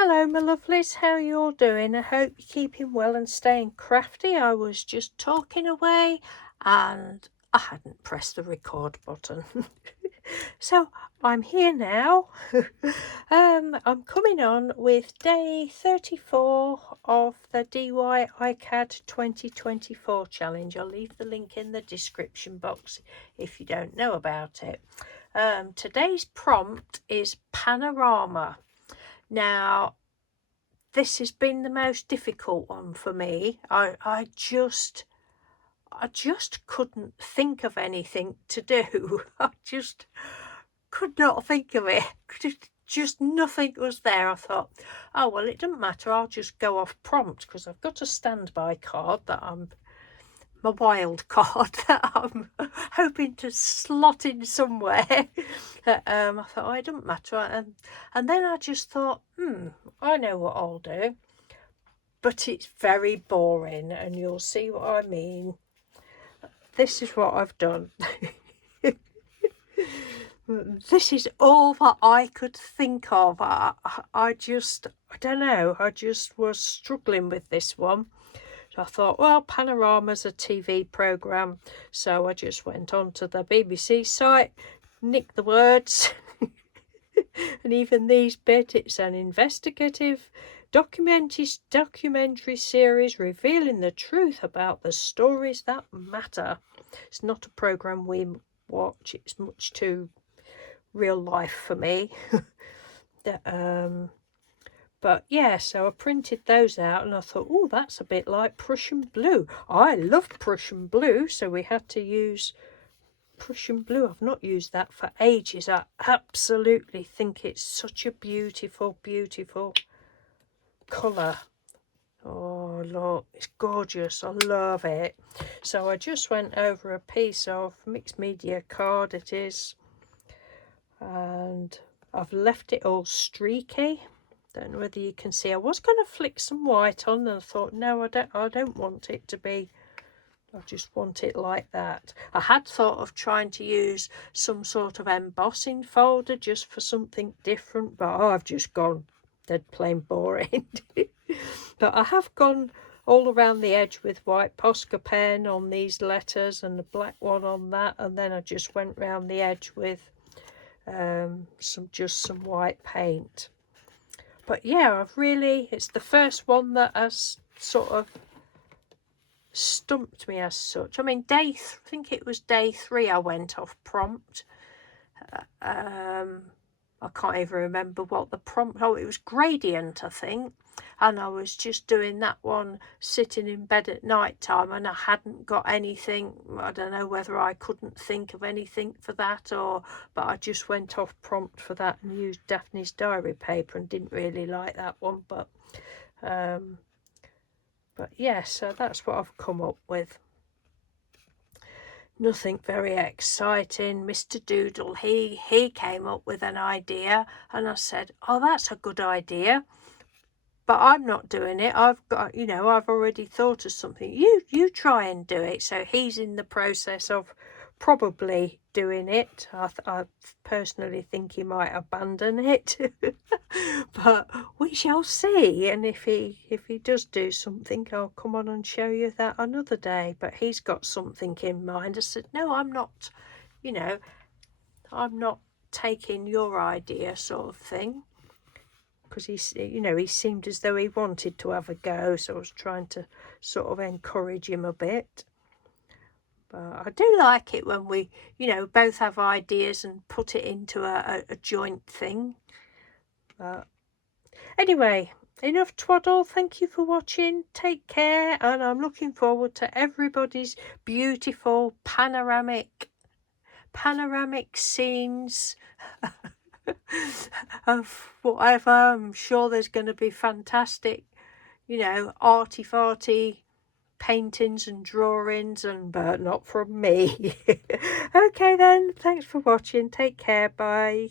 Hello my lovelies, how you all doing? I hope you're keeping well and staying crafty. I was just talking away and I hadn't pressed the record button. So I'm here now. I'm coming on with day 34 of the DY iCAD 2024 challenge. I'll leave the link in the description box if you don't know about it. Today's prompt is Panorama. Now, this has been the most difficult one for me. I just couldn't think of anything to do. I just could not think of it. Just nothing was there. I thought, oh, well, it doesn't matter. I'll just go off prompt because I've got a standby card that my wild card that I'm hoping to slot in somewhere. I thought, oh, it doesn't matter. And then I just thought, I know what I'll do. But it's very boring, and you'll see what I mean. This is what I've done. This is all that I could think of. I don't know. I just was struggling with this one. I thought, well, Panorama's a TV programme, so I just went on to the BBC site, nicked the words, and even these bits, it's an investigative documentary series revealing the truth about the stories that matter. It's not a programme we watch, it's much too real life for me. But yeah, so I printed those out and I thought, oh, that's a bit like Prussian blue. I love Prussian blue, so we had to use Prussian blue. I've not used that for ages. I absolutely think it's such a beautiful, beautiful colour. Oh, look, it's gorgeous. I love it. So I just went over a piece of mixed media card, it is. And I've left it all streaky. Don't know whether you can see. I was going to flick some white on and I thought, no, I don't want it to be, I just want it like that. I had thought of trying to use some sort of embossing folder just for something different, but I've just gone dead plain boring. But I have gone all around the edge with white Posca pen on these letters and a black one on that, and then I just went round the edge with some white paint. But yeah, it's the first one that has sort of stumped me as such. I mean, I think it was day 3 I went off prompt. I can't even remember what the prompt, it was gradient, I think. And I was just doing that one sitting in bed at night time, and I hadn't got anything. I don't know whether I couldn't think of anything for that, but I just went off prompt for that and used Daphne's diary paper and didn't really like that one. But yeah, so that's what I've come up with. Nothing very exciting. Mr. Doodle, he came up with an idea, and I said, oh, that's a good idea, but I'm not doing it. I've already thought of something. You try and do it. So he's in the process of probably doing it. I personally think he might abandon it. But we shall see. And if he does do something, I'll come on and show you that another day. But he's got something in mind. I said, no, I'm not, I'm not taking your idea, sort of thing. Because he seemed as though he wanted to have a go, so I was trying to sort of encourage him a bit. But I do like it when we, both have ideas and put it into a joint thing. But anyway, enough twaddle. Thank you for watching. Take care, and I'm looking forward to everybody's beautiful panoramic scenes of whatever. I'm sure there's going to be fantastic, arty-farty paintings and drawings, but not from me. Okay then, thanks for watching. Take care. Bye.